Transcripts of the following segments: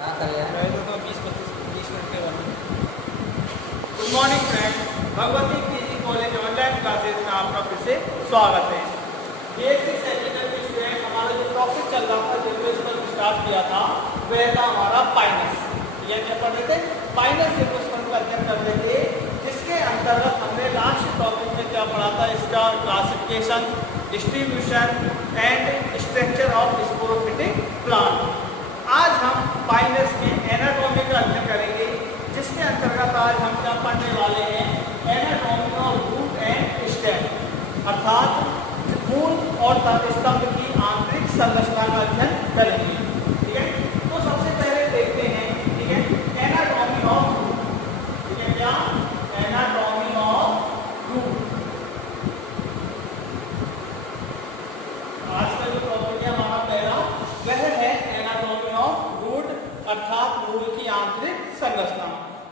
Good morning friend, Bhagwati PG college online classes में आपका फिर से स्वागत है। बीएससी सेकेंडरी स्टूडेंट, हमारा जो टॉपिक चल रहा था, जो पर स्टार्ट किया था, वह था हमारा पाइनस। ये क्या पढ़ रहे थे? पाइनस इन्वेस्टमेंट का अध्ययन कर रहे थे, जिसके अंतर्गत हमने लास्ट टॉपिक में क्या पढ़ा था? इसका classification, distribution and structure of sporophytic plant. आज हम पाइनस के एनाटॉमी का अध्ययन करेंगे, जिसके अंतर्गत आज हम क्या पढ़ने वाले हैं? Anatomy of root and stem, अर्थात मूल और स्तंभ की आंतरिक संरचना का अध्ययन करेंगे। ठीक है, तो सबसे पहले देखते हैं, ठीक है, एनाटॉमी ऑफ रूट। ठीक है, क्या? Anatomy of root. आज का जो टॉपिक है हमारा पहला, वह है एनाटॉमी ऑफ रूट, अर्थात मूल की आंतरिक संरचना।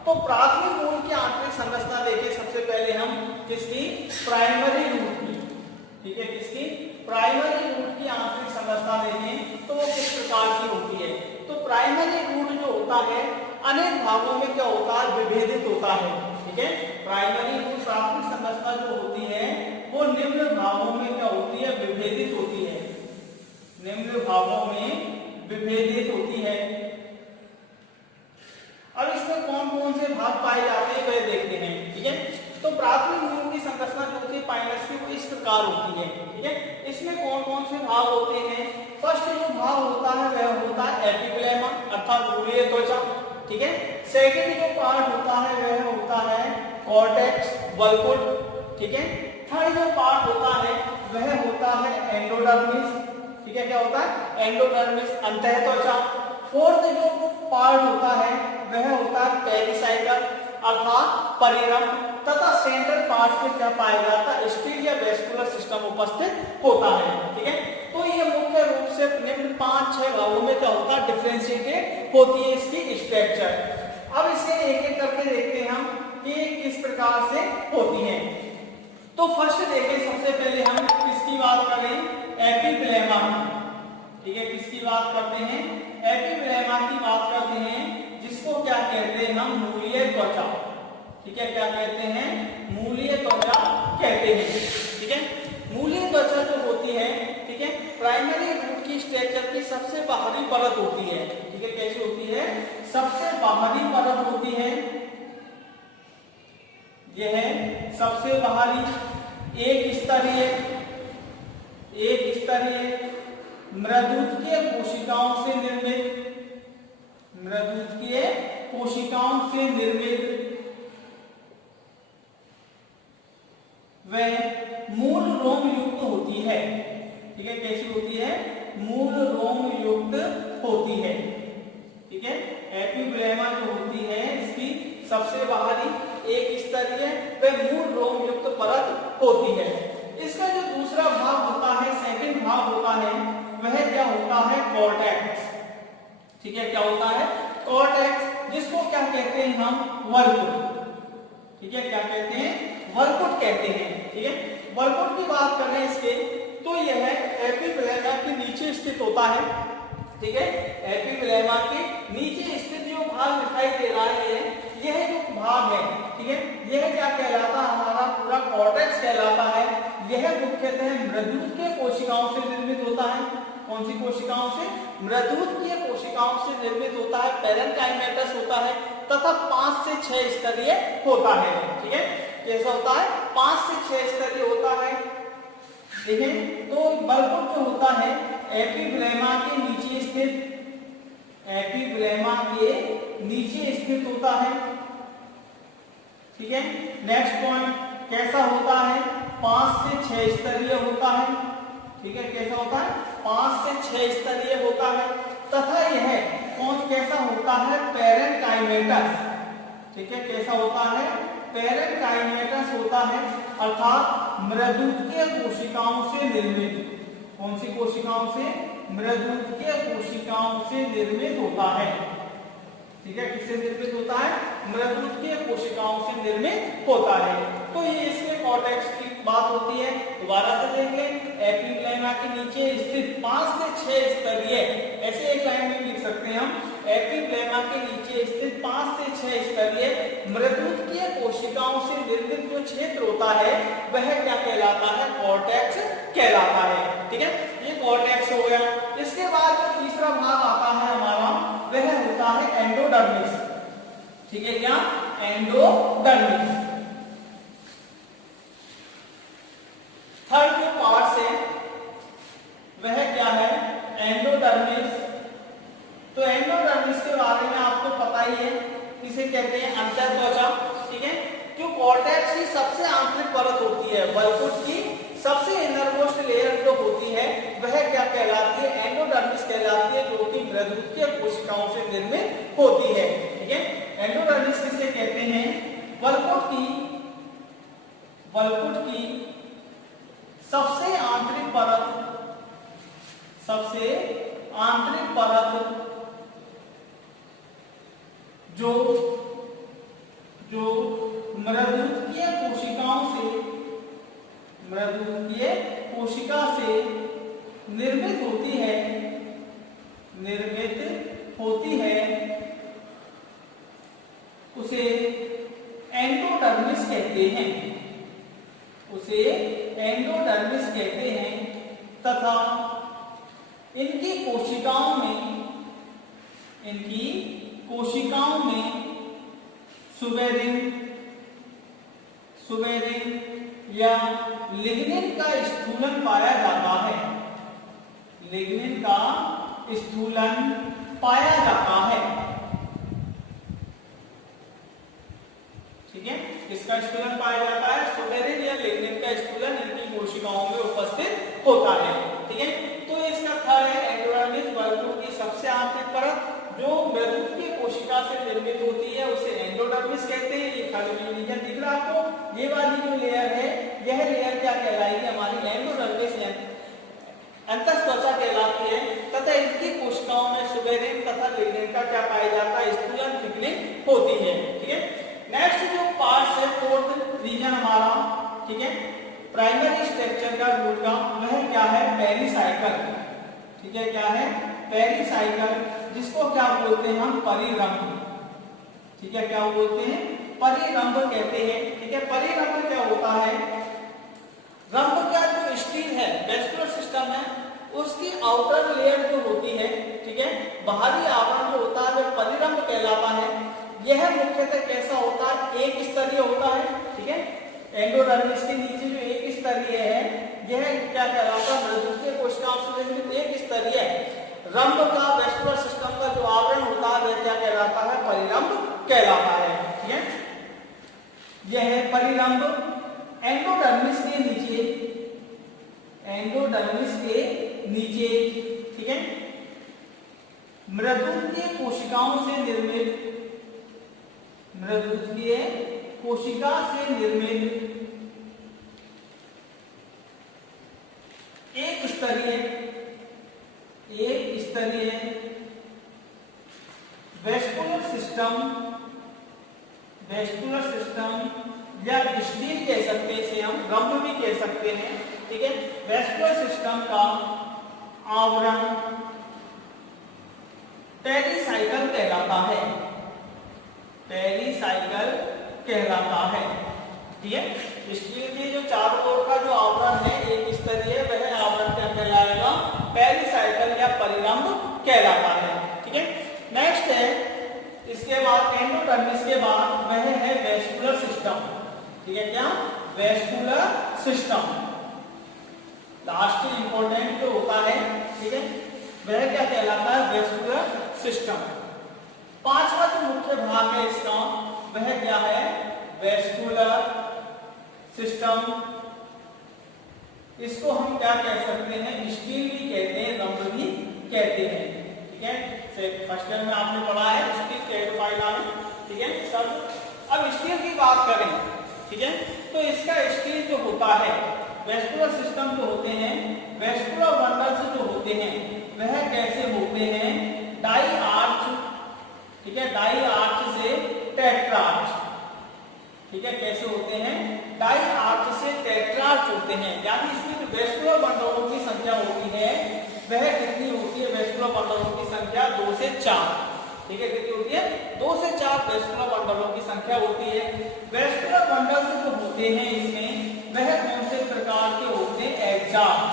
तो प्राथमिक मूल की आंतरिक संरचना देखिए, सबसे पहले हम किसकी? प्राइमरी रूट की। ठीक है, किसकी? प्राइमरी रूट की आंतरिक संरचना देखें तो वो किस प्रकार की होती है? तो प्राइमरी रूट जो होता है, अनेक भागों में क्या होता है? विभेदित होता है। ठीक है, प्राइमरी रूट प्राथमिक संरचना जो होती है, वो निम्न भागों में क्या होती है? विभेदित होती है। निम्न भागों में विभेदित होती है। अब इसमें कौन कौन से भाग पाए जाते हैं वह देखते हैं। ठीक है, तो प्राथमिक मूल की संरचना जो होती है पाइनस की, वो इस प्रकार होती है। ठीक है, इसमें कौन कौन से भाग होते हैं? फर्स्ट जो भाग होता है वह होता है एपिब्लेमा, अर्थात मूलीय त्वचा। ठीक है, सेकेंड जो पार्ट होता है वह होता है कॉर्टेक्स, वल्कुट। ठीक है, थर्ड जो पार्ट होता है वह होता है एंडोडर्मिस। ठीक है, क्या होता है? एंडोडर्मिस, अंतः त्वचा। फोर्थ जो पार्ट होता है वह होता है पेरिसाइकल, अर्थात परिरंभ। तथा सेंट्रल पार्ट में क्या पाया जाता है? स्टील या वेस्कुलर सिस्टम उपस्थित होता है। ठीक है, तो ये मुख्य रूप से निम्न 5-6 भागों में क्या होता है? डिफरेंशिएटेड होती है इसकी स्ट्रक्चर। अब इसे एक एक करके देखते हैं हम कि किस प्रकार से होती है। तो फर्स्ट देखें, सबसे पहले हम किसकी बात करें? एपिब्लेमा की। ठीक है, किसकी बात करते हैं? एपिब्लेमा की बात करते हैं, जिसको क्या कहते हैं हम? मूलीय त्वचा। ठीक है, क्या कहते हैं? मूलीय त्वचा कहते हैं। ठीक है, मूलीय त्वचा जो होती है, ठीक है, प्राइमरी रूट की स्ट्रक्चर की सबसे बाहरी परत होती है। ठीक है, कैसी होती है? सबसे बाहरी परत होती है। यह है सबसे बाहरी एक स्तरीय मृदुत्कीय कोशिकाओं से निर्मित, मृदुत्कीय कोशिकाओं से निर्मित वह मूल रोम युक्त होती है। ठीक है, कैसी होती है? मूल रोम युक्त होती है। ठीक है, एपिब्लेमा जो होती है, इसकी सबसे बाहरी एक स्तरीय वह मूल रोम युक्त परत होती है। इसका जो दूसरा भाग होता है, सेकंड भाग होता है, वह क्या होता है? कॉर्टेक्स। ठीक है, क्या होता है? कॉर्टेक्स, जिसको क्या कहते हैं हम? वल्कुट। ठीक है, क्या कहते हैं? वल्कुट कहते हैं। ठीक है, वल्कुट की बात करें इसके, तो यह एपिब्लेमा के नीचे स्थित होता है। ठीक है, एपिब्लेमा के नीचे स्थित जो भाग दिखाई दे रहा है, यह जो भाग है, ठीक है, यह क्या कहलाता है? हमारा पूरा कॉर्टेक्स कहलाता है। यह मुख्यतः मृदुत्कीय कोशिकाओं से निर्मित होता है। कौन सी कोशिकाओं से? मृदुत्कीय कोशिकाओं से निर्मित होता है। पैरेन्काइमेटस होता है तथा 5 से 6 स्तरीय होता है। ठीक है, कैसा होता है? 5 से 6 स्तरीय होता है। ठीक है, तो वल्कुट जो होता है एपिब्लेमा के नीचे स्थित, एपिब्लेमा के नीचे स्थित होता है। ठीक है, नेक्स्ट पॉइंट, कैसा होता है? 5 से 6 स्तरीय होता है। ठीक है, कैसा होता है? 5 से 6 स्तरीय होता है। तथा यह कौन कैसा होता है? पैरेन्काइमेटस। ठीक है, कैसा होता है? पैरेन्काइमेटस होता है, अर्थात मृदुत्कीय कोशिकाओं से निर्मित। कौन सी कोशिकाओं से? मृदुत्कीय कोशिकाओं से निर्मित होता है। ठीक है, किससे निर्मित होता है? मृदुत्कीय कोशिकाओं से निर्मित होता है। तो ये इसमें कॉर्टेक्स की बात होती है। दोबारा से देखें, एपिब्लेमा के नीचे स्थित 5 से 6 स्तरीय, ऐसे एक लाइन में लिख सकते हैं हम, एपिब्लेमा के नीचे स्थित 5 से 6 स्तरीय मृदुकीय कोशिकाओं से निर्मित जो क्षेत्र होता है वह क्या कहलाता है? कॉर्टेक्स कहलाता है। ठीक है, ये कॉर्टेक्स हो गया। इसके बाद जो तीसरा भाग आता है हमारा वह होता है एंडोडर्मिस। ठीक है, क्या? एंडोडर्मिस। थर्ड जो पार्ट है वह क्या है? एंडोडर्मिस। तो एंडोडर्मिस के बारे में आपको पता ही है, इसे कहते हैं अंतःत्वचा। ठीक है, जो कॉर्टेक्स की सबसे आंतरिक परत होती है, वल्कुट की सबसे इनरमोस्ट लेयर जो होती है वह क्या कहलाती है? एंडोडर्मिस कहलाती है, जो कि मृदुकीय कोशिकाओं से निर्मित होती है। ठीक है, एंडोडर्मिस किसे कहते हैं? वल्कुट की सबसे आंतरिक परत जो मृदुकीय कोशिका से निर्मित होती है उसे एंडोडर्मिस कहते हैं। तथा इनकी कोशिकाओं में सुबेरिन या लिग्निन का स्थूलन पाया जाता है। ठीक है, इसका स्थूलन पाया जाता है, सुबेरिन या लिग्निन का स्थूलन इनकी कोशिकाओं में उपस्थित होता है। ठीक है, तो इसका था है एंडोडर्मिस, वल्कुट की सबसे आंतरिक परत जो मृदुकीय कोशिका से निर्मित होती है उसे एंडोडर्मिस कहते हैं। ये खाली रीजन दिख रहा है आपको, ये वाली जो लेयर है यह लेयर क्या कहलाएगी? हमारी एंडोडर्मिस अंतःत्वचा कहलाती है। तथा इनकी कोशिकाओं में सुबेरिन तथा लिग्निन का क्या पाया जाता है? स्थूलन थिकनिंग होती है। ठीक है, नेक्स्ट जो पार्ट है, फोर्थ रीजन हमारा, ठीक है, प्राइमरी स्ट्रक्चर का रूट का वह क्या है? पेरिसाइकल। ठीक है, क्या है? पेरिसाइकल, जिसको क्या बोलते हैं हम? परिरंध्र। ठीक है, क्या बोलते हैं? परिरंध्र कहते हैं। ठीक है, परिरंध्र क्या होता है? रंध्र का जो स्टील है, वेस्कुलर सिस्टम है, उसकी आउटर लेयर जो होती है, ठीक है, बाहरी आवरण जो होता है वह परिरंध्र कहलाता है। यह मुख्यतः कैसा होता है? एक स्तरीय होता है। ठीक है, एंडोडर्मिस के नीचे जो एक स्तरीय है यह क्या कहलाता है? मृदुकीय कोशिकाओं से निर्मित एक स्तरीय रंध्र का वेस्कुलर सिस्टम का जो आवरण होता है वह क्या कहलाता है? परिरंध्र कहलाता है। ठीक है, यह परिरंध्र एंडोडर्मिस के नीचे, ठीक है, मृदुकीय कोशिका से निर्मित एक स्तरीय वेस्कुलर सिस्टम या स्टील कह सकते हैं, इसे हम रंध्र भी कह सकते हैं। ठीक है, वेस्कुलर सिस्टम का आवरण पेरिसाइकल कहलाता है। ठीक है, स्टील के जो चारों ओर का जो आवरण है एक स्तरीय, वह आवरण क्या कहलाएगा? पेरिसाइकल या परिरंध्र कहलाता है। ठीक है, नेक्स्ट है, इसके बाद एंडोडर्मिस के बाद वह है वेस्कुलर सिस्टम। ठीक है, क्या? वेस्कुलर सिस्टम लास्ट इंपॉर्टेंट जो होता है। ठीक है, वह क्या कहलाता है? Vascular system. पांचवा जो मुख्य भाग है इसका वह क्या है? Vascular system. इसको हम क्या कह सकते हैं? स्टील भी कहते हैं, रंध्र भी कहते हैं। ठीक है, फर्स्ट ईयर में आपने पढ़ा है स्टील के फाइल में। ठीक है, सब अब स्टील की बात करें। ठीक है, तो इसका स्टील जो होता है, वेस्कुलर सिस्टम जो होते हैं, वेस्कुलर बंडल्स जो होते हैं वह कैसे होते हैं? Diarch. ठीक है, डाई आर्च से टेट्रार्च। ठीक है, कैसे होते हैं? डाई आर्च से टेट्रार्च होते हैं। यानी इसमें जो वेस्कुलर बंडलों की संख्या होती है वह कितनी होती है? वेस्कुलर बंडलों की संख्या 2 से 4। ठीक है, कितनी होती है? 2 से 4 वेस्कुलर बंडलों की संख्या होती है। वेस्कुलर बंडल जो होते हैं इसमें वह कौन से प्रकार के होते हैं? एग्जास्ट,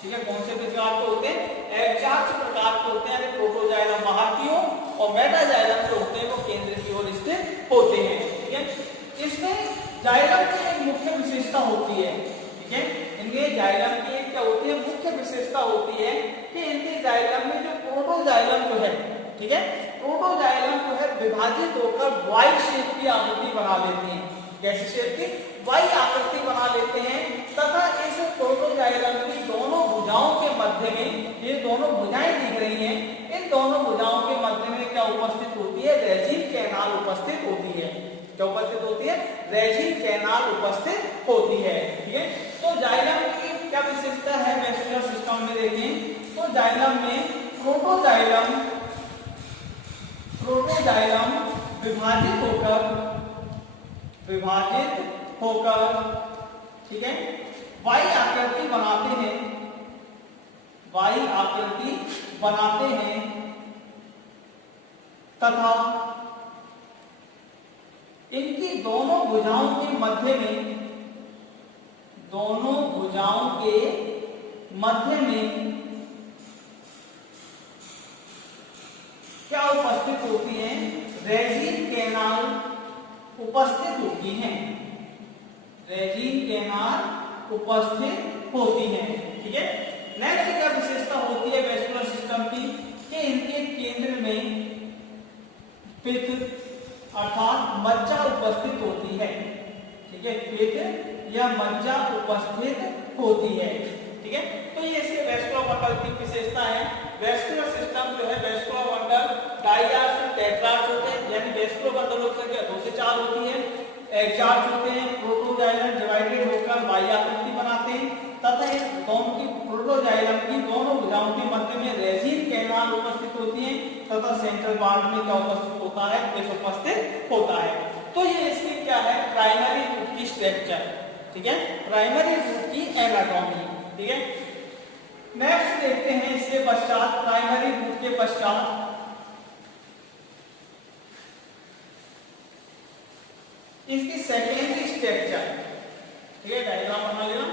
ठीक है, कौन से प्रकार के होते हैं? एग्जास्ट प्रकार के होते हैं। प्रोटोजाइलम बाहर की ओर और मेटाजाइलम जो होते हैं वो केंद्र की ओर स्थित होते हैं, ठीक है। इसमें जाइलम की एक मुख्य विशेषता होती है, ठीक है, इनके जाइलम की एक क्या होती है? मुख्य विशेषता होती है कि इनके जाइलम में जो प्रोटोजाइलम जो है, ठीक है, प्रोटोजाइलम जो है विभाजित होकर वाई शेप की आकृति बना लेते हैं। कैसी शेप की? वाई आकृति बना लेते हैं तथा इस प्रोटोजाइलम की दोनों भुजाओं के मध्य में, ये दोनों भुजाएं दिख रही हैं, इन दोनों भुजाओं के मध्य में क्या उपस्थित होती है? रेजिन कैनाल उपस्थित होती है। क्या उपस्थित होती है? रेजिन कैनाल उपस्थित होती है, ठीक है। तो जाइलम की क्या विशेषता है वेस्कुलर सिस्टम में? देखें तो जाइलम में प्रोटोजाइलम विभाजित होकर ठीक है वाई आकृति बनाते हैं तथा इनकी दोनों भुजाओं के मध्य में क्या उपस्थित होती है? रेजिन कैनाल उपस्थित होती हैं, रेजिन कैनाल उपस्थित होती हैं, ठीक है। नेक्स्ट क्या विशेषता होती है वेस्कुलर सिस्टम की? कि इनके केंद्र में पित्त अर्थात मज्जा उपस्थित होती है, ठीक है, पित्त या मज्जा उपस्थित होती है, ठीक है। तो ये इसके वेस्कुलर बंडल की विशेषता है। वेस्कुलर सिस्टम जो है, वेस्कुलर बंडल डाइआर्स और टेट्रार्स होते हैं, यानी वेस्कुलर बंडलों की संख्या 2 से 4 होती है। एग्जार्स होते हैं, प्रोटोजाइलम डिवाइडेड होकर वाई आकृति बनाते हैं तथा इन दोनों की प्रोटोजाइलम की दोनों भुजाओं के मध्य में रेजिन कैनाल उपस्थित होती है तथा सेंट्रल पार्ट में क्या उपस्थित होता है? पेश उपस्थित होता है। तो ये इसकी क्या है? प्राइमरी रूट की स्ट्रक्चर, ठीक है, प्राइमरी रूट की एनाटॉमी, ठीक है। नेक्स्ट देखते हैं इसके पश्चात, प्राइमरी रूट के पश्चात इसकी सेकेंडरी स्ट्रक्चर, ठीक है, डायग्राम बना लेना।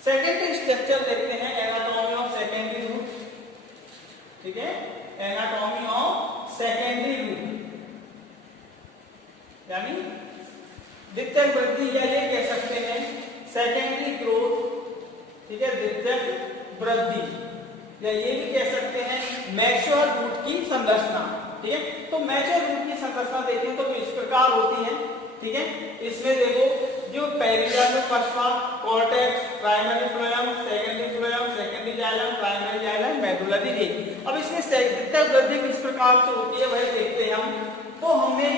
सेकेंडरी स्ट्रक्चर देखते हैं, एनाटॉमी ऑफ सेकेंडरी रूट, ठीक है, एनाटॉमी ऑफ सेकेंडरी रूट, यानी द्वितीयक वृद्धि, या ये कह सकते हैं सेकेंडरी ग्रोथ, ठीक है, द्वितीयक वृद्धि, या ये भी कह सकते हैं मैच्योर रूट की संरचना, ठीक है। तो मैच्योर रूट की संरचना देखें तो इस प्रकार होती है, ठीक है। इसमें देखो जो पेरिजाइलम पश्चा, cortex, primary phloem, secondary xylem, primary xylem, medullary ray. अब इसमें द्वितीयक वृद्धि किस प्रकार से होती है वह देखते हैं हम। तो हमने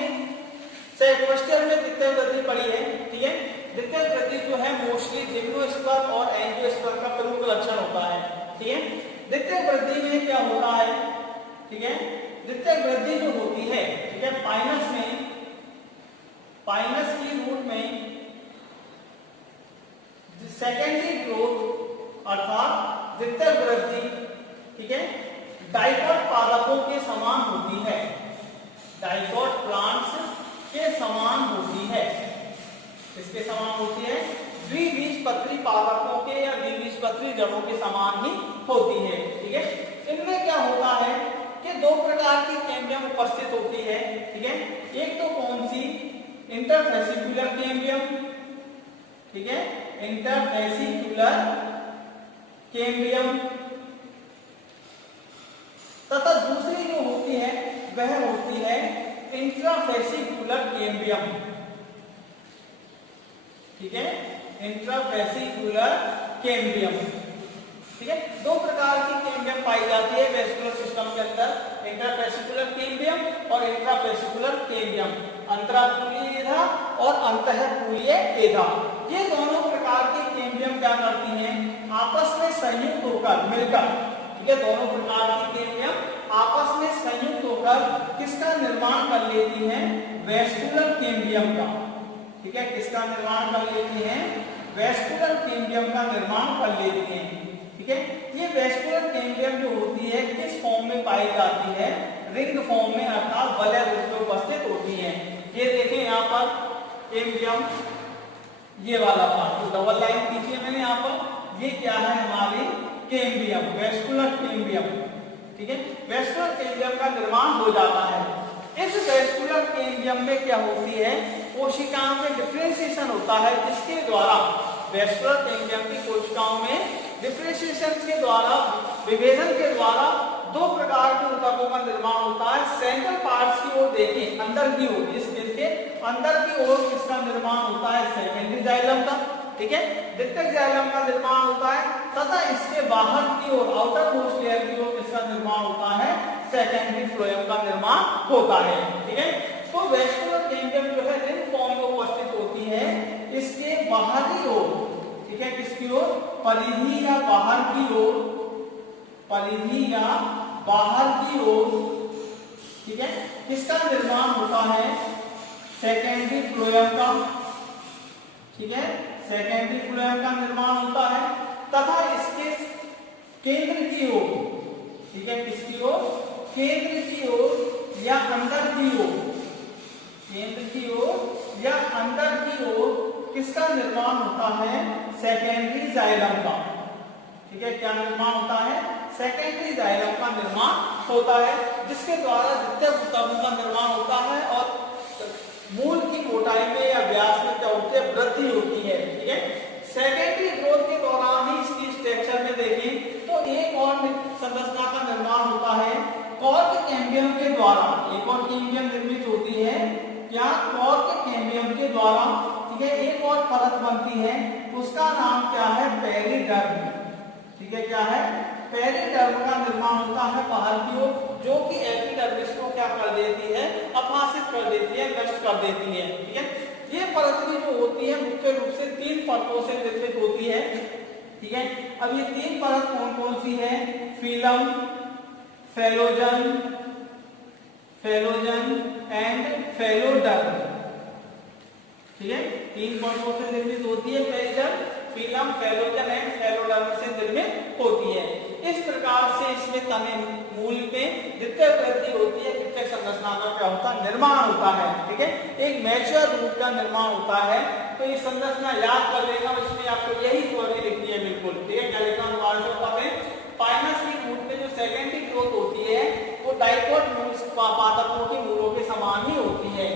फर्स्ट ईयर में द्वितीयक वृद्धि पढ़ी है, ठीक है। द्वितीयक वृद्धि जो है मोस्टली जिम्नोस्पर्म और एंजियोस्पर्म का प्रमुख लक्षण होता है, ठीक है। द्वितीयक वृद्धि में क्या होता है, ठीक है, द्वितीयक वृद्धि जो होती है, ठीक है, पाइनस की रूट में सेकेंडरी ग्रोथ अर्थात द्वितीयक वृद्धि, ठीक है, डाइकोट पादपों के समान होती है, डाइकोट प्लांट्स के समान होती है। किसके समान होती है? द्विबीजपत्री पादपों के या द्विबीजपत्री जड़ों के समान ही होती है, ठीक है। इनमें क्या होता है कि 2 प्रकार की कैम्बियम उपस्थित होती है, ठीक है। एक तो कौन सी? इंटरफेसिकुलर कैम्बियम, ठीक है, इंटरफेसिकुलर कैम्बियम, तथा दूसरी जो होती है वह होती है इंट्राफेसिकुलर कैम्बियम, ठीक है, इंट्राफेसिकुलर कैम्बियम, ठीक है। 2 प्रकार की कैम्बियम पाई जाती है वेस्कुलर सिस्टम के अंदर, इंट्राफेसिकुलर कैम्बियम और इंट्राफेसिकुलर कैम्बियम, अंतरापूलीय एधा और अंतःपूलीय एधा। ये दोनों प्रकार की कैम्बियम क्या करती हैं? आपस में संयुक्त होकर, मिलकर, ठीक है, दोनों प्रकार की कैम्बियम आपस में संयुक्त होकर किसका निर्माण कर लेती हैं? वेस्कुलर कैम्बियम का, ठीक है, किसका निर्माण कर लेती हैं? वेस्कुलर कैम्बियम का निर्माण कर लेती हैं। ठीक है। ये वेस्कुलर कैम्बियम जो होती है किस फॉर्म में पाई जाती है? रिंग फॉर्म में, अर्थात वलय रूप में उपस्थित होती है। ये देखें यहाँ पर कैम्बियम, ये वाला पार्ट जो डबल लाइन खींची है मैंने यहाँ पर, ये क्या है? हमारी कैम्बियम, वेस्कुलर कैम्बियम, ठीक है। वेस्कुलर कैम्बियम का निर्माण हो जाता है। इस वेस्कुलर कैम्बियम में क्या होती है? कोशिकाओं में डिफरेंशिएशन होता है, जिसके द्वारा वेस्कुलर कैम्बियम की कोशिकाओं में डिफरेंशिएशन के द्वारा, विभेदन के द्वारा दो प्रकार के ऊतकों का निर्माण होता है। सेंट्रल पार्ट्स की ओर देखें, अंदर की ओर, इसके अंदर की ओर किसका निर्माण होता है? सेकेंडरी जाइलम का, ठीक है। द्वितीयक जाइलम का निर्माण होता है, तथा इसके बाहर की ओर, आउटर मोस्ट लेयर की ओर किसका निर्माण होता है? सेकेंडरी फ्लोएम का निर्माण होता है, ठीक है। तो वेस्कुलर कैम्बियम जो है रिंग फॉर्म में उपस्थित होती है। इसके बाहरी ओर, ठीक है, किसकी ओर? परिधि या बाहर की ओर, परिधि या बाहर की ओर, ठीक है, किसका निर्माण होता है? सेकेंडरी फ्लोएम का, ठीक है, सेकेंडरी फ्लोएम का निर्माण होता है। तथा इसके केंद्र की ओर, ठीक है, किसकी ओर? केंद्र की ओर या अंदर की ओर, केंद्र की ओर या अंदर की ओर किसका निर्माण होता है? सेकेंडरी जाइलम का, ठीक है। क्या निर्माण होता है? सेकेंडरी जाइलम का निर्माण होता है, जिसके द्वारा द्वितीयक ऊतकों का निर्माण होता है और मूल की मोटाई में या व्यास में क्या होती है? वृद्धि होती है, ठीक है। सेकेंडरी ग्रोथ के दौरान ही इसकी स्ट्रक्चर में देखें तो एक और संरचना का निर्माण होता है कॉर्क कैम्बियम के द्वारा। एक और कैम्बियम निर्मित होती है, क्या? कॉर्क कैम्बियम के द्वारा, ठीक है। एक और परत बनती है, उसका नाम क्या है? पेरिडर्म, ठीक है। क्या है? पेरिडर्म का निर्माण होता है बाहर की ओर, जो कि एपिडर्मिस को क्या कर देती है? अपहासित कर देती है, नष्ट कर देती है, ठीक है। ये परत भी जो होती है मुख्य रूप से 3 परतों से निर्मित होती है, ठीक है। अब ये 3 परत कौन कौन सी है? Film, phellogen, phellogen and phelloderm, ठीक है। 3 परतों से निर्मित होती है periderm, film, phellogen and phelloderm से निर्मित होती है। इस प्रकार से इसमें तने मूल में द्वितीय वृद्धि होती है, द्वितीयक संरचना का क्या होता है? निर्माण होता है, ठीक है। एक मैच्योर रूट का निर्माण होता है। तो ये संरचना याद कर लेना, इसमें आपको यही थ्योरी लिखनी है, बिल्कुल, ठीक है। क्या लिखना दोबारा से ऊपर में? पाइनस की रूट में जो सेकेंडरी ग्रोथ होती है वो डाइकोट मूल्स, पादपों की मूलों के समान ही होती है।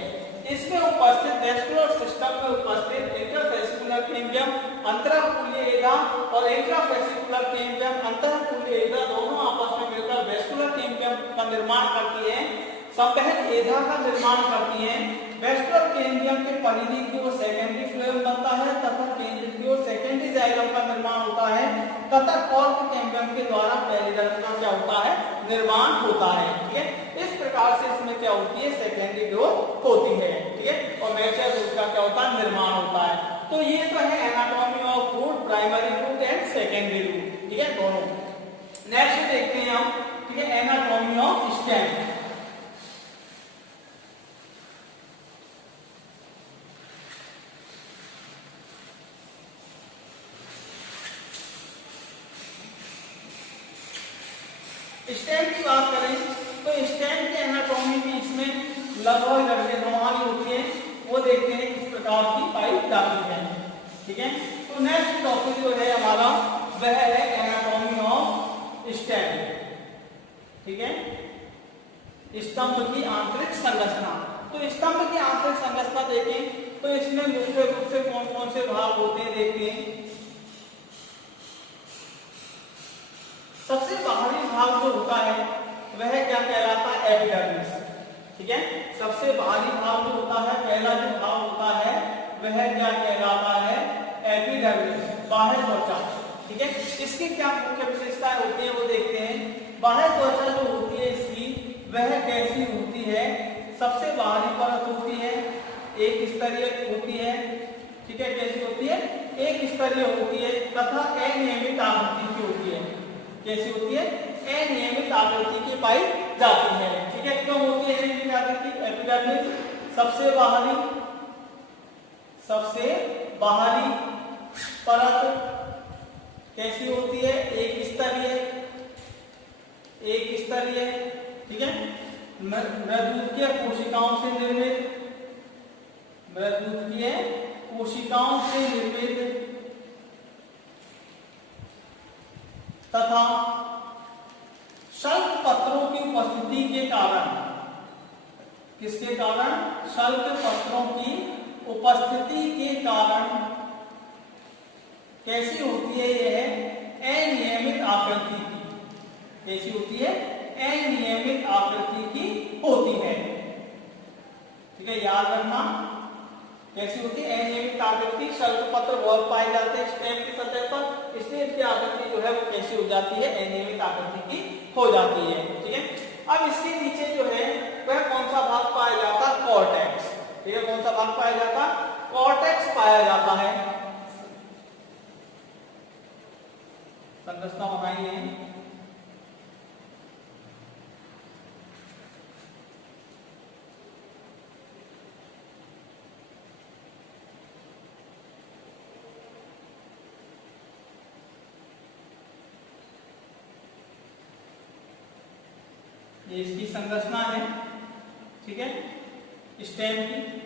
इसमें उपस्थित वेस्कुलर सिस्टम में उपस्थित इंटरफेसिकुलर कैम्बियम, अंतरफूलीय एधा और इंट्राफेसिकुलर कैम्बियम, अंतरफूलीय एधा दोनों आपस में मिलकर वेस्कुलर कैम्बियम का निर्माण करती है, संवहन एधा का निर्माण करती है। वेस्कुलर कैम्बियम के परिधि की ओर सेकेंडरी फ्लोएम बनता है तथा केंद्र की ओर सेकेंडरी जाइलम का निर्माण होता है, तथा कॉर्क कैम्बियम के द्वारा पेरिडर्म का क्या होता है? निर्माण होता है, ठीक है। इस प्रकार से इसमें क्या होती है? सेकेंडरी ग्रोथ होती है, ठीक है। और मैच्योर रूट का क्या होता है? निर्माण होता है। तो ये तो है anatomy of root, primary root and secondary root, ठीक है, दोनों। नेक्स्ट देखते हैं हम, ठीक है, एनाटॉमी ऑफ स्टेम। स्टेम की बात करें तो स्टेम के एनाटॉमी में इसमें लगभग जगह होती है, वो देखते हैं किस प्रकार की पाई जाती है, ठीक है। तो नेक्स्ट टॉपिक जो है हमारा वह है एनाटॉमी ऑफ स्टेम, ठीक है। स्तंभ की आंतरिक संरचना। तो स्तंभ की आंतरिक संरचना देखें तो इसमें मुख्य रूप से कौन कौन से भाग होते हैं देखते हैं। सबसे बाहरी भाग जो होता है वह क्या कहलाता है? एपिडर्मिस, ठीक है। सबसे बाहरी भाग जो होता है, पहला जो भाग होता है वह क्या कहलाता है? एपिडर्मिस, बाह्य त्वचा, ठीक है। इसकी क्या मुख्य विशेषताएं होती है वो देखते हैं। बाह्य त्वचा जो होती है इसकी वह कैसी होती है? सबसे बाहरी परत होती है, एक स्तरीय होती है, ठीक है। कैसी होती है? एक स्तरीय होती है तथा अनियमित आकृति की होती है। कैसी होती है? अनियमित आकृति की पाई जाती है, ठीक है। क्यों होती है अनियमित आकृति? एपिडर्मिस सबसे बाहरी परत, कैसी होती है? एक स्तरीय, ठीक है। मृदुकीय कोशिकाओं से निर्मित, मृदुकीय कोशिकाओं से निर्मित तथा शल्क पत्रों की उपस्थिति के कारण, किसके कारण? शल्क पत्रों की उपस्थिति के कारण कैसी होती है? यह अनियमित आकृति की, कैसी होती है? अनियमित आकृति की होती है, ठीक है, याद रखना। कैसी होती है? अनियमित आकृति। शल्क पत्र बहुत पाए जाते हैं स्टेम की सतह पर, इसलिए इनकी आकृति जो है वो कैसी हो जाती है? अनियमित आकृति की हो जाती है, ठीक है। अब इसके नीचे जो है वह कौन सा भाग पाया जाता? कॉर्टेक्स, ठीक है। कौन सा भाग पाया जाता? कॉर्टेक्स पाया जाता है। संरचना बनाई है, ये इसकी संरचना है, ठीक है, स्टेम की।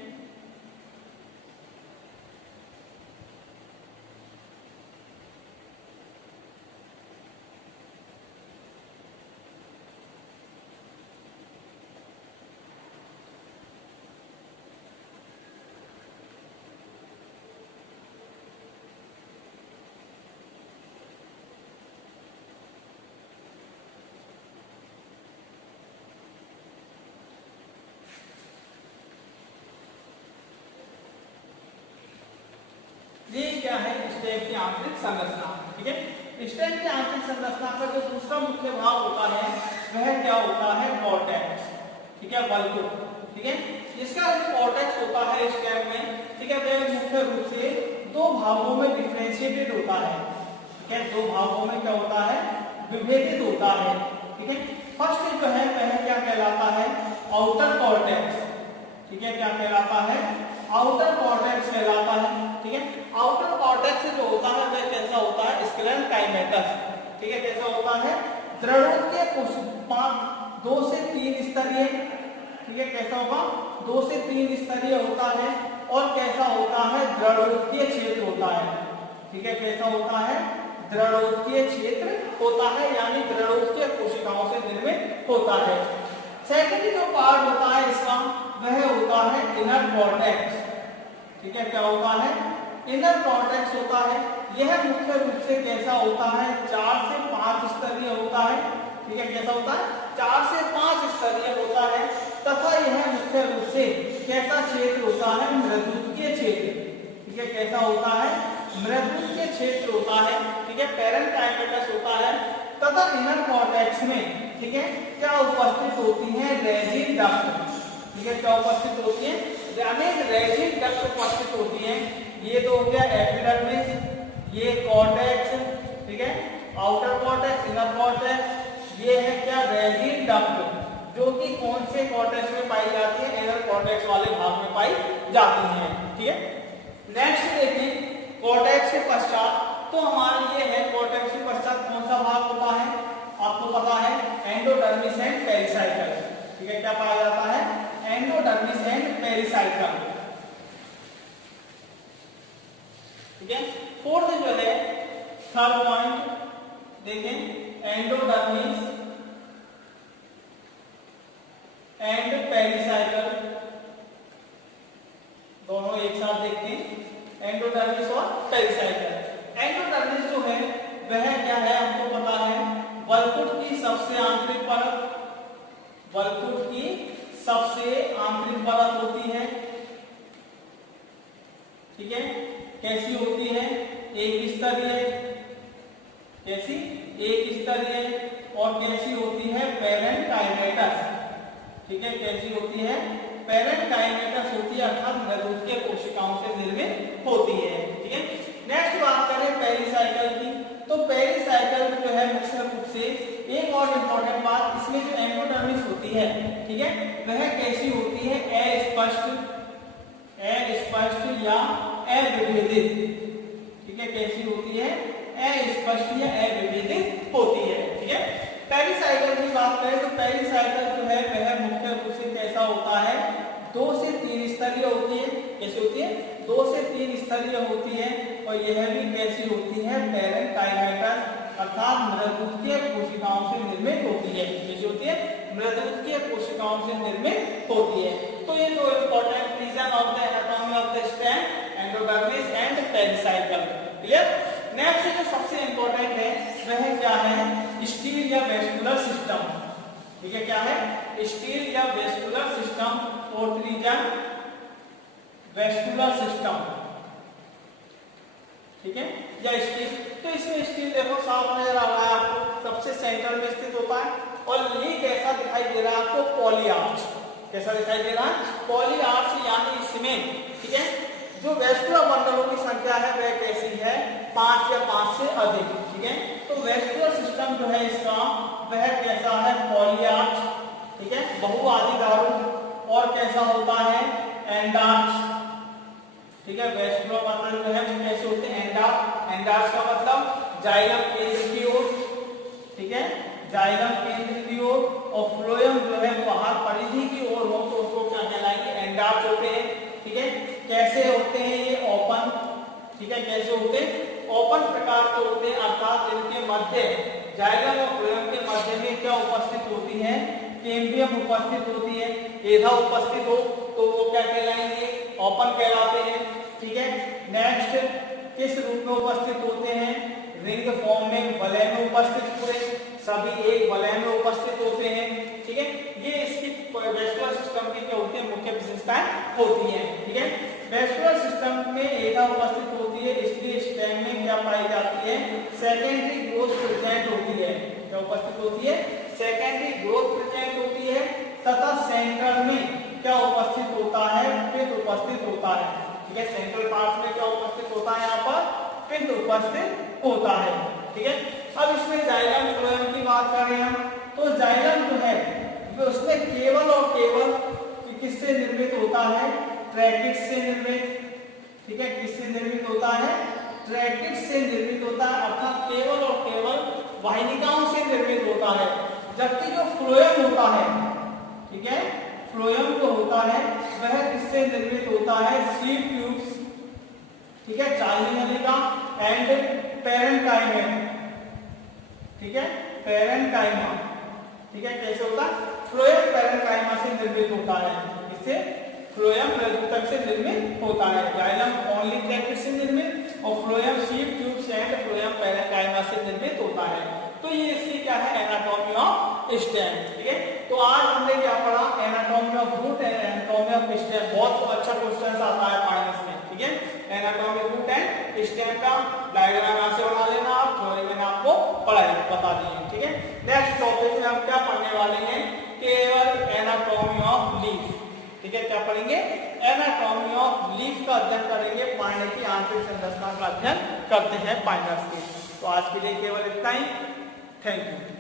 ये क्या है? स्टेम की आंतरिक संरचना, ठीक है। स्टेम की आंतरिक संरचना का जो दूसरा मुख्य भाग होता है वह क्या होता है? कॉर्टेक्स, ठीक है, वल्कुट, ठीक है। इसका जो कॉर्टेक्स होता है स्टेम में, ठीक है, वह मुख्य रूप से दो भागों में डिफरेंशिएटेड होता है, ठीक है। दो भागों में क्या होता है? विभेदित होता है, ठीक है। फर्स्ट जो है वह क्या कहलाता है? आउटर कॉर्टेक्स, ठीक है। क्या कहलाता है? आउटर कॉर्टेक्स कहलाता है, ठीक है। आउटर कॉर्टेक्स जो होता है वह कैसा होता है? स्क्लेरोकाइनेटस, ठीक है। कैसा होता है? दृढ़ोत्कीय कोशिका, 2 से 3 स्तरीय, ठीक है। कैसा होगा? 2 से 3 स्तरीय होता है। और कैसा होता है? दृढ़ोत्कीय क्षेत्र होता है, ठीक है। कैसा होता है? दृढ़ोत्कीय क्षेत्र होता है, यानी दृढ़ोत्कीय कोशिकाओं से निर्मित होता है। सेकेंडरी जो पार्ट होता है इसका वह होता है इनर कॉर्टेक्स, ठीक है। क्या होता है? इनर कॉर्टेक्स होता है। यह मुख्य रूप से कैसा होता है? 4 से 5 स्तरीय होता है, ठीक है। कैसा होता है? 4 से 5 स्तरीय होता है तथा यह मुख्य रूप से कैसा क्षेत्र होता है? मृदुकीय क्षेत्र, ठीक है। कैसा होता है? मृदुकीय क्षेत्र होता है, ठीक है। पैरेन्काइमेटस होता है तथा इनर कॉर्टेक्स में, ठीक है, क्या उपस्थित होती है? रेजिन डक्ट, ठीक है। क्या उपस्थित होती है? यानी रेजिन डक्ट उपस्थित होती है। ये तो हो गया एपिडर्मिस, ये कॉर्टेक्स, ठीक है, आउटर कॉर्टेक्स, इनर कॉर्टेक्स। ये है क्या? रेजिन डक्ट, जो कि कौन से कॉर्टेक्स में पाई जाती है? इनर कॉर्टेक्स वाले भाग में पाई जाती है, ठीक है। नेक्स्ट देखिए कॉर्टेक्स के पश्चात, तो हमारे ये है कॉर्टेक्स के पश्चात कौन सा भाग होता है? आपको पता है एंडोडर्मिस एंड पेरिसाइकल, ठीक है। क्या पाया जाता है? एंडोडर्मिस एंड पेरिसाइकल, ठीक है। फोर्थ जो है, थर्ड पॉइंट देखें, एंडोडर्मिस एंड पेरिसाइकल, दोनों एक साथ देखते हैं, एंडोडर्मिस और पेरिसाइकल। एंडोडर्मिस जो है वह क्या है? हमको पता है वल्कुट की सबसे आंतरिक परत, वल्कुट की सबसे आंतरिक परत होती है, ठीक है। कैसी होती है? एक स्तरीय, कैसी? एक स्तरीय। और कैसी होती है? पैरेन्काइमेटस, ठीक है। कैसी होती है? पैरेन्काइमेटस होती है, अर्थात मृदुकीय कोशिकाओं से निर्मित होती है, ठीक है। नेक्स्ट बात करें पेरिसाइकल की, तो पेरिसाइकल जो है मुख्य रूप से एक और इम्पोर्टेंट बात, इसमें जो एंडोडर्मिस होती है, ठीक है, वह कैसी होती है? अस्पष्ट या अविभेदित, ठीक है। कैसी होती है? अस्पष्ट या अविभेदित होती है। ठीक है, पेरिसाइकल की बात करें तो पेरिसाइकल जो है वह मुख्य रूप से कैसा होता है, 2 से 3 स्तरीय होती है। कैसे होती है, 2 से 3 स्तरीय होती है और यह भी कैसी होती है, पैरेंकाइमेटस अर्थात मृदुकीय कोशिकाओं से निर्मित होती है। कैसी होती है, मृदुकीय कोशिकाओं से निर्मित होती है। तो ये दो important region of the anatomy of the stem, endodermis and pericycle. Clear. Next जो सबसे इंपॉर्टेंट है वह क्या है, स्टील या वेस्कुलर सिस्टम। ठीक है, क्या है, स्टील या vascular system. Fourth region vascular system. ठीक है, या स्टील। तो इसमें स्टील देखो साफ नजर आ रहा है आपको, सबसे सेंटर में स्थित होता है और ये कैसा दिखाई दे रहा है आपको, पॉलीआर्च। कैसा दिखाई दे रहा है, पॉलीआर्च यानी सीमेंट। ठीक है, जो वेस्कुलर बंडलों की संख्या है वह कैसी है, 5 या 5 से अधिक। ठीक है, तो वेस्कुलर सिस्टम जो है इसका वह कैसा है, पॉलीआर्च। ठीक है, बहुआदिधारू। और कैसा होता है, एंडार्च। ठीक है, वेस्कुलर बंडल जो है वो कैसे होते हैं, एंडार्च। एंडार्च का मतलब जाइलम केंद्र की ओर। ठीक है, जाइलम केंद्र की ओर और फ्लोएम जो है बाहर परिधि की ओर हो तो उसको क्या कहलाएंगे, एंडार्च होते हैं। ठीक है, कैसे होते हैं ये, ओपन। ठीक है, कैसे होते हैं, ओपन प्रकार के होते हैं अर्थात इनके मध्य, जाइलम और फ्लोएम के मध्य में क्या उपस्थित होती है, कैम्बियम उपस्थित होती है। एधा उपस्थित हो तो वो क्या कहलाएंगे, ओपन कहलाते हैं। ठीक है, नेक्स्ट किस रूप में उपस्थित होते हैं, रिंग फॉर्म में वलय में उपस्थित, पूरे सभी एक वलय में उपस्थित होते हैं। ठीक है, ये इसकी वेस्कुलर सिस्टम की क्या होती है, मुख्य विशेषताएं होती हैं। ठीक है, वेस्कुलर सिस्टम में एधा उपस्थित होती है, इसलिए स्टेम में क्या पाई जाती है, सेकेंडरी ग्रोथ प्रेजेंट होती है। क्या उपस्थित होती है, सेकेंडरी ग्रोथ प्रेजेंट होती है तथा सेंटर में क्या उपस्थित होता है, पित्त उपस्थित होता है। ठीक है, सेंट्रल पार्ट में क्या उपस्थित होता है, यहाँ पर पित्त उपस्थित होता है। ठीक है, अब इसमें जाइलम फ्लोएम की बात करें हम तो जाइलम जो है उसमें केवल और केवल किससे निर्मित होता है, ट्रैकिट से निर्मित। ठीक है, किससे निर्मित होता है, ट्रैकिट से निर्मित होता है अर्थात केवल और केवल वाहिनिकाओं से निर्मित होता है। जबकि जो फ्लोएम होता है, ठीक है, फ्लोएम जो होता है वह किससे निर्मित होता है, सीड ट्यूब्स। ठीक है, चालनी नलिका एंड पेरेन्काइमा। ठीक है, पेरेन्काइमा। ठीक है, कैसे होता है, फ्लोएम पेरेन्काइमा से निर्मित होता है। इससे फ्लोएम मृदुतक से निर्मित होता है, जाइलम ओनली ट्रैकिट से निर्मित और phloem seed tubes and phloem parenchyma से निर्मित होता है। तो ये इसकी क्या है, एनाटॉमी ऑफ स्टेम। ठीक है, तो आज हमने क्या पढ़ा, anatomy of root and anatomy of stem. बहुत अच्छा क्वेश्चन आता है फाइनेंस में। ठीक है, एनाटॉमी रूट एंड स्टेम का डायग्राम यहाँ से बना लेना आप, थ्योरी मैंने आपको पढ़ाई बता दी है। ठीक है, नेक्स्ट टॉपिक में हम क्या पढ़ने वाले हैं, केवल एनाटॉमी ऑफ लीफ। ठीक है, क्या पढ़ेंगे, एनाटॉमी ऑफ लीफ का अध्ययन करेंगे, पानी की आंतरिक संरचना का अध्ययन करते हैं फाइनल्स के। तो आज के लिए केवल इतना ही। Thank you.